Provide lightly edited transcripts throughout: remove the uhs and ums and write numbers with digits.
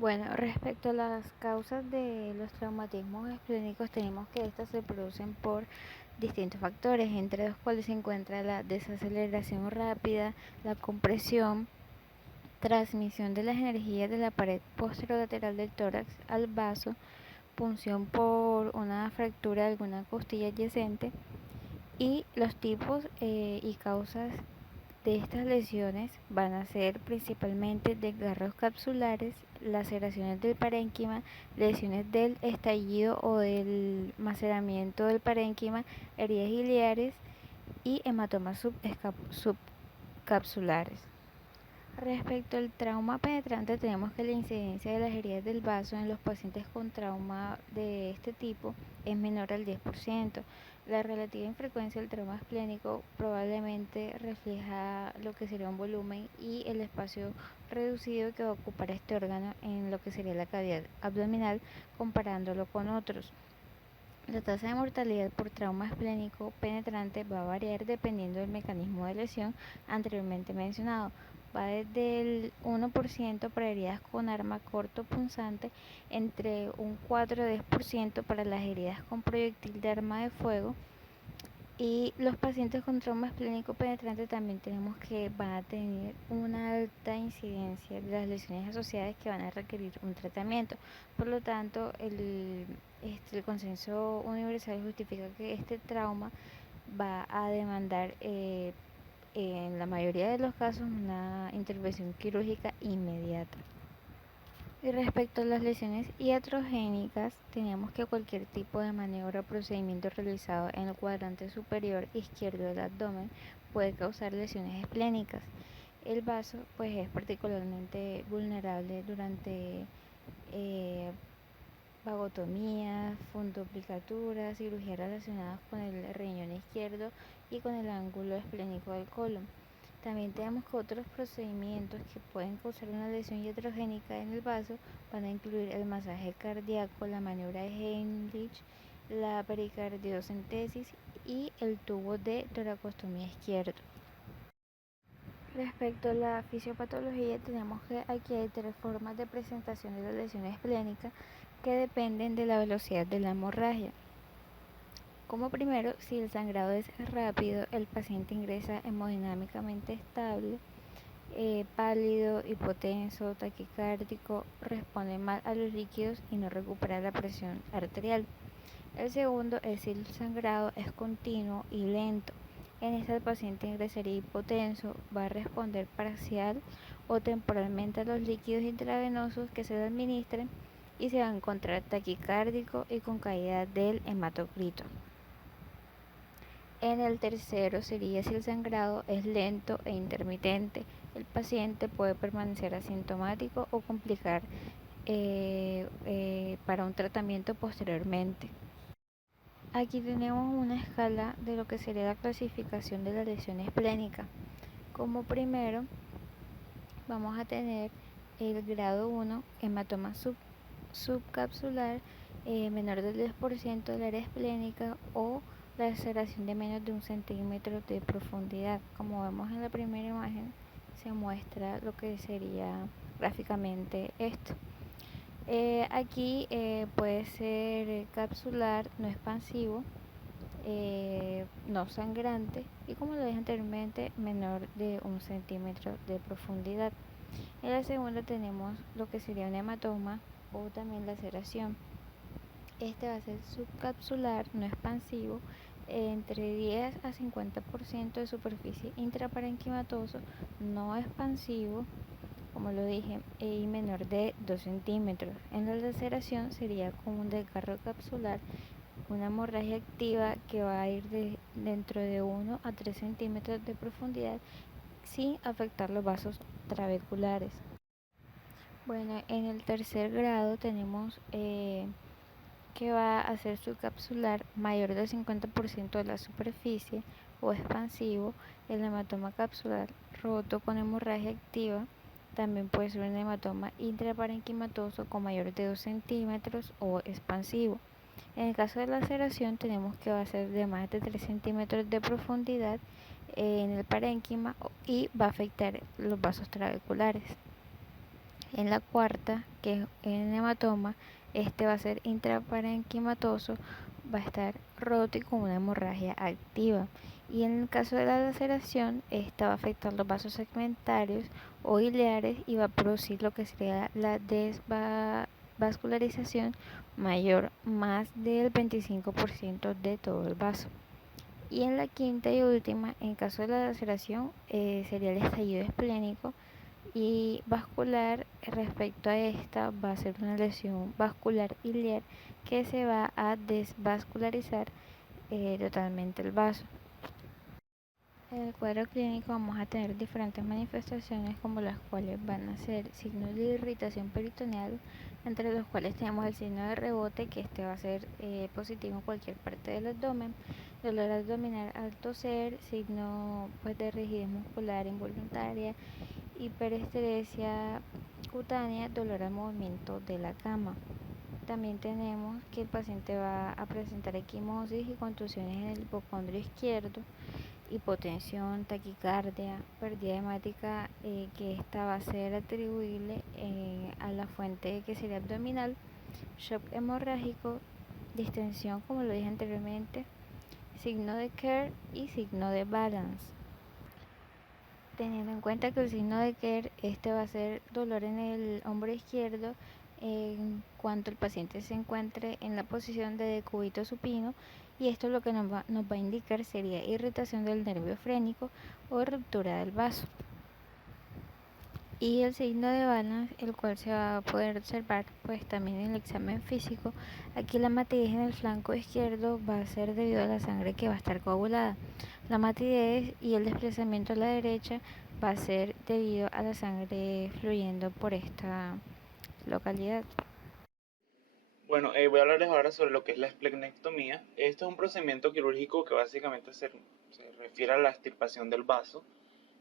Bueno, respecto a las causas de los traumatismos esplénicos, tenemos que estas se producen por distintos factores, entre los cuales se encuentra la desaceleración rápida, la compresión, transmisión de las energías de la pared posterolateral del tórax al vaso, punción por una fractura de alguna costilla adyacente y los tipos y causas de estas lesiones van a ser principalmente desgarros capsulares, laceraciones del parénquima, lesiones del estallido o del maceramiento del parénquima, heridas iliares y hematomas subcapsulares. Respecto al trauma penetrante, tenemos que la incidencia de las heridas del vaso en los pacientes con trauma de este tipo es menor al 10%. La relativa infrecuencia del trauma esplénico probablemente refleja lo que sería un volumen y el espacio reducido que va a ocupar este órgano en lo que sería la cavidad abdominal comparándolo con otros. La tasa de mortalidad por trauma esplénico penetrante va a variar dependiendo del mecanismo de lesión anteriormente mencionado. Va desde el 1% para heridas con arma corto punzante, entre un 4 a 10% para las heridas con proyectil de arma de fuego. Y los pacientes con trauma esplénico penetrante también tenemos que van a tener una alta incidencia de las lesiones asociadas que van a requerir un tratamiento. Por lo tanto, el consenso universal justifica que este trauma va a demandar en la mayoría de los casos una intervención quirúrgica inmediata. Y respecto a las lesiones iatrogénicas, tenemos que cualquier tipo de maniobra o procedimiento realizado en el cuadrante superior izquierdo del abdomen puede causar lesiones esplénicas. El vaso pues es particularmente vulnerable durante vagotomías, fundoplicaturas, cirugías relacionadas con el riñón izquierdo y con el ángulo esplénico del colon. También tenemos que otros procedimientos que pueden causar una lesión iatrogénica en el vaso van a incluir el masaje cardíaco, la maniobra de Heimlich, la pericardiocentesis y el tubo de toracostomía izquierdo. Respecto a la fisiopatología, tenemos que aquí hay tres formas de presentación de la lesión esplénica que dependen de la velocidad de la hemorragia. Como primero, si el sangrado es rápido, el paciente ingresa hemodinámicamente estable, pálido, hipotenso, taquicárdico, responde mal a los líquidos y no recupera la presión arterial. El segundo es si el sangrado es continuo y lento. En este el paciente ingresaría hipotenso, va a responder parcial o temporalmente a los líquidos intravenosos que se le administren y se va a encontrar taquicárdico y con caída del hematocrito. En el tercero sería si el sangrado es lento e intermitente. El paciente puede permanecer asintomático o complicar para un tratamiento posteriormente. Aquí tenemos una escala de lo que sería la clasificación de la lesión esplénica. Como primero vamos a tener el grado 1, hematoma subcapsular menor del 10% del área esplénica o laceración de menos de 1 centímetro de profundidad. Como vemos en la primera imagen, se muestra lo que sería gráficamente esto. Aquí puede ser capsular, no expansivo, no sangrante y, como lo dije anteriormente, menor de 1 centímetro de profundidad. En la segunda tenemos lo que sería un hematoma o también laceración. Este va a ser subcapsular, no expansivo, entre 10 a 50% de superficie intraparenquimatoso, no expansivo, como lo dije, y menor de 2 centímetros. En la laceración sería con un desgarro capsular, una hemorragia activa que va a ir dentro de 1 a 3 centímetros de profundidad sin afectar los vasos trabeculares. Bueno, en el tercer grado tenemos que va a ser subcapsular mayor del 50% de la superficie o expansivo, el hematoma capsular roto con hemorragia activa. También puede ser un hematoma intraparenquimatoso con mayor de 2 centímetros o expansivo. En el caso de la laceración tenemos que va a ser de más de 3 centímetros de profundidad en el parénquima y va a afectar los vasos trabeculares. En la cuarta, que es el hematoma, este va a ser intraparenquimatoso, va a estar roto y con una hemorragia activa. Y en el caso de la laceración, esta va a afectar los vasos segmentarios o ileares y va a producir lo que sería la desvascularización mayor, más del 25% de todo el vaso. Y en la quinta y última, en caso de la laceración, sería el estallido esplénico y vascular. Respecto a esta, va a ser una lesión vascular iliar que se va a desvascularizar totalmente el vaso. En el cuadro clínico vamos a tener diferentes manifestaciones como las cuales van a ser signos de irritación peritoneal, entre los cuales tenemos el signo de rebote, que este va a ser positivo en cualquier parte del abdomen, dolor abdominal al toser, signo pues de rigidez muscular involuntaria, hiperesteresia cutánea, dolor al movimiento de la cama. También tenemos que el paciente va a presentar equimosis y contusiones en el hipocondrio izquierdo, hipotensión, taquicardia, pérdida hemática, que esta va a ser atribuible a la fuente que sería abdominal, shock hemorrágico, distensión, como lo dije anteriormente, signo de Kerr y signo de Balance. Teniendo en cuenta que el signo de Kerr, este va a ser dolor en el hombro izquierdo en cuanto el paciente se encuentre en la posición de decúbito supino, y esto lo que nos va a indicar sería irritación del nervio frénico o ruptura del vaso. Y el signo de Balance, el cual se va a poder observar pues también en el examen físico. Aquí la matidez en el flanco izquierdo va a ser debido a la sangre que va a estar coagulada. La matidez y el desplazamiento a la derecha va a ser debido a la sangre fluyendo por esta localidad. Bueno, voy a hablarles ahora sobre lo que es la esplenectomía. Esto es un procedimiento quirúrgico que básicamente se refiere a la extirpación del vaso.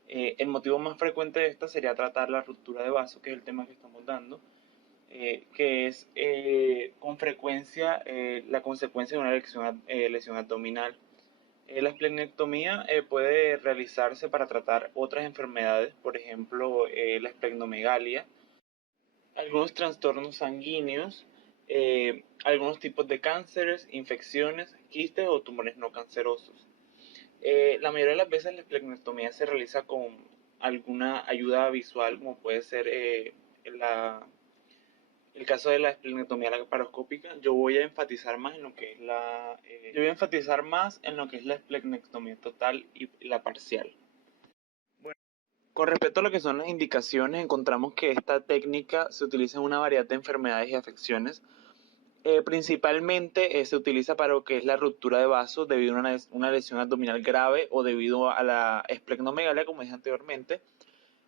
El motivo más frecuente de esta sería tratar la ruptura de vaso, que es el tema que estamos dando, que es con frecuencia la consecuencia de una lesión abdominal. La esplenectomía puede realizarse para tratar otras enfermedades, por ejemplo, la esplenomegalia, algunos trastornos sanguíneos, algunos tipos de cánceres, infecciones, quistes o tumores no cancerosos. La mayoría de las veces la esplenectomía se realiza con alguna ayuda visual, como puede ser el caso de la esplenectomía laparoscópica. Yo voy a enfatizar más en lo que es la esplenectomía total y la parcial. Bueno, con respecto a lo que son las indicaciones, encontramos que esta técnica se utiliza en una variedad de enfermedades y afecciones. Principalmente se utiliza para lo que es la ruptura de vasos debido a una lesión abdominal grave o debido a la esplenomegalia, como dije anteriormente.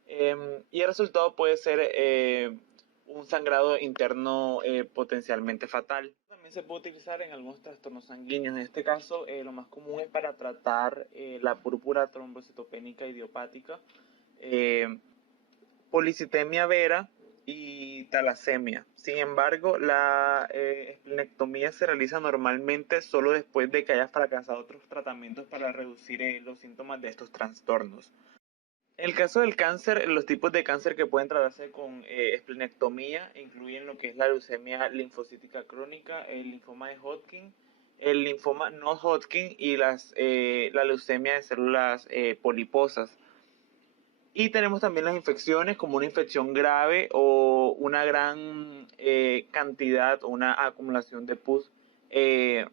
Y el resultado puede ser un sangrado interno potencialmente fatal. También se puede utilizar en algunos trastornos sanguíneos. En este caso, lo más común es para tratar la púrpura trombocitopénica idiopática, policitemia vera y talasemia. Sin embargo, la esplenectomía se realiza normalmente solo después de que haya fracasado otros tratamientos para reducir los síntomas de estos trastornos. En el caso del cáncer, los tipos de cáncer que pueden tratarse con esplenectomía incluyen lo que es la leucemia linfocítica crónica, el linfoma de Hodgkin, el linfoma no Hodgkin y la leucemia de células poliposas. Y tenemos también las infecciones como una infección grave o una gran cantidad o una acumulación de pus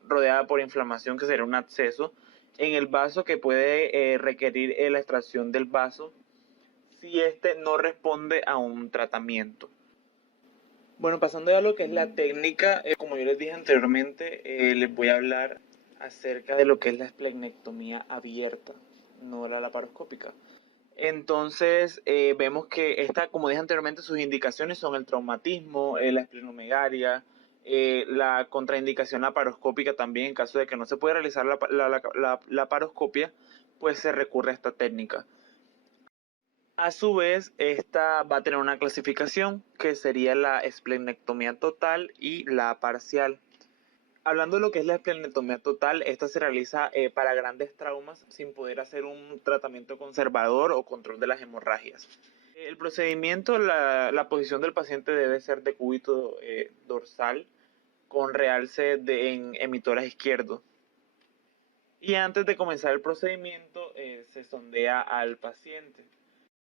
rodeada por inflamación, que sería un absceso en el vaso, que puede requerir la extracción del vaso si este no responde a un tratamiento. Bueno, pasando ya a lo que es la técnica, como yo les dije anteriormente, les voy a hablar acerca de lo que es la esplenectomía abierta, no la laparoscópica. Entonces, vemos que esta, como dije anteriormente, sus indicaciones son el traumatismo, la esplenomegalia, la contraindicación laparoscópica también. En caso de que no se pueda realizar la laparoscopia, pues se recurre a esta técnica. A su vez, esta va a tener una clasificación que sería la esplenectomía total y la parcial. Hablando de lo que es la esplenectomía total, esta se realiza para grandes traumas sin poder hacer un tratamiento conservador o control de las hemorragias. El procedimiento, la posición del paciente debe ser de cúbito dorsal con realce en emitoras izquierdo. Y antes de comenzar el procedimiento se sondea al paciente.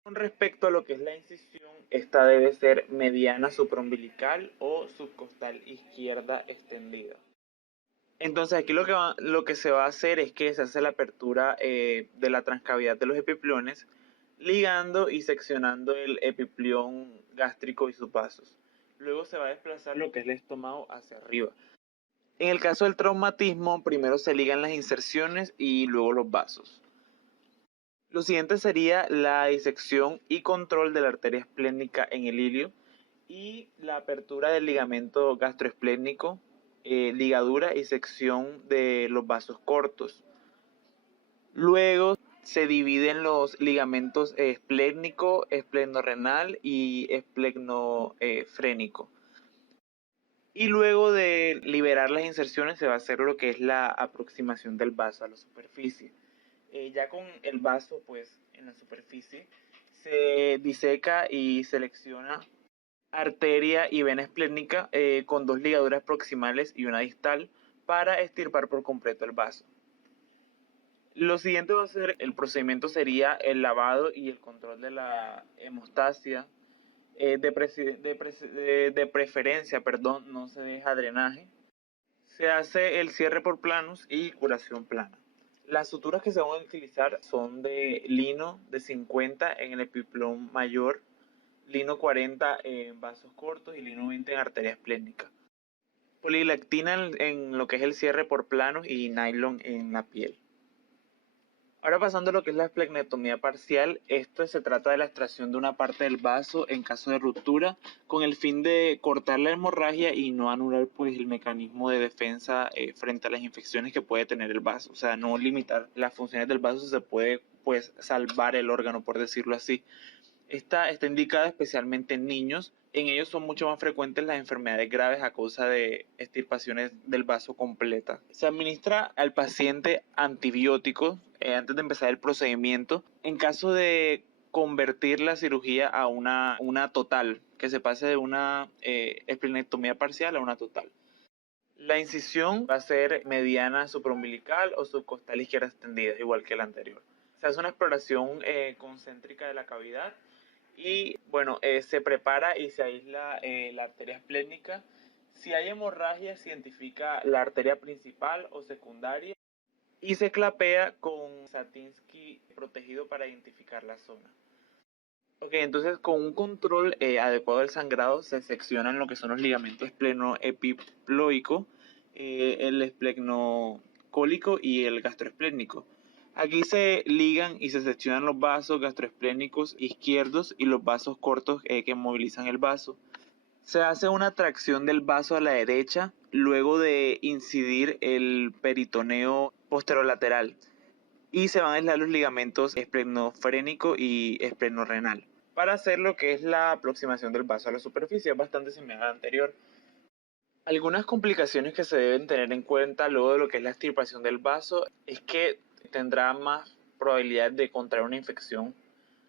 Con respecto a lo que es la incisión, esta debe ser mediana supraumbilical o subcostal izquierda extendida. Entonces aquí lo que se va a hacer es que se hace la apertura de la transcavidad de los epipliones, ligando y seccionando el epiplión gástrico y sus vasos. Luego se va a desplazar lo que es el estómago hacia arriba. En el caso del traumatismo, primero se ligan las inserciones y luego los vasos. Lo siguiente sería la disección y control de la arteria esplénica en el ilio y la apertura del ligamento gastroesplénico, ligadura y sección de los vasos cortos. Luego se dividen los ligamentos esplénico, esplenorrenal y esplenofrénico. Y luego de liberar las inserciones se va a hacer lo que es la aproximación del vaso a la superficie. Ya con el vaso pues en la superficie se diseca y selecciona arteria y vena esplénica con dos ligaduras proximales y una distal para extirpar por completo el vaso. Lo siguiente va a ser, el procedimiento sería el lavado y el control de la hemostasia. De preferencia, perdón, no se deja drenaje. Se hace el cierre por planus y curación plana. Las suturas que se van a utilizar son de lino de 50 en el epiplón mayor, lino 40 en vasos cortos y lino 20 en arteria esplénica. Polilactina en lo que es el cierre por planos y nylon en la piel. Ahora pasando a lo que es la esplenectomía parcial, esto se trata de la extracción de una parte del vaso en caso de ruptura con el fin de cortar la hemorragia y no anular pues el mecanismo de defensa frente a las infecciones que puede tener el vaso, o sea, no limitar las funciones del vaso, se puede pues salvar el órgano, por decirlo así. Esta está indicada especialmente en niños. En ellos son mucho más frecuentes las enfermedades graves a causa de extirpaciones del vaso completa. Se administra al paciente antibióticos antes de empezar el procedimiento. En caso de convertir la cirugía a una total, que se pase de una esplenectomía parcial a una total. La incisión va a ser mediana supraumbilical o subcostal izquierda extendida, igual que la anterior. Se hace una exploración concéntrica de la cavidad y bueno, se prepara y se aísla la arteria esplénica. Si hay hemorragia, se identifica la arteria principal o secundaria y se clapea con Satinsky protegido para identificar la zona. Ok, entonces con un control adecuado del sangrado se seccionan lo que son los ligamentos esplenoepiploico, el esplenocólico y el gastroesplénico. Aquí se ligan y se seccionan los vasos gastroesplénicos izquierdos y los vasos cortos que movilizan el vaso. Se hace una tracción del vaso a la derecha luego de incidir el peritoneo posterolateral y se van a aislar los ligamentos esplenofrénico y esplenorrenal para hacer lo que es la aproximación del vaso a la superficie. Es bastante similar a la anterior. Algunas complicaciones que se deben tener en cuenta luego de lo que es la extirpación del vaso es que tendrá más probabilidad de contraer una infección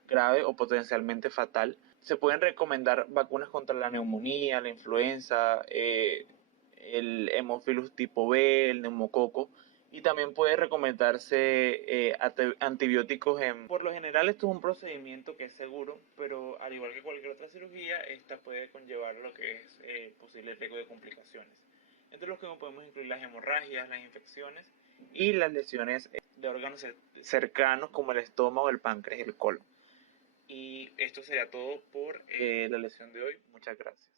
grave o potencialmente fatal. Se pueden recomendar vacunas contra la neumonía, la influenza, el hemófilus tipo B, el neumococo, y también puede recomendarse antibióticos. Por lo general esto es un procedimiento que es seguro, pero al igual que cualquier otra cirugía, esta puede conllevar lo que es posible riesgo de complicaciones. Entre los que podemos incluir las hemorragias, las infecciones y las lesiones de órganos cercanos como el estómago, el páncreas y el colon. Y esto sería todo por la lección de hoy. Muchas gracias.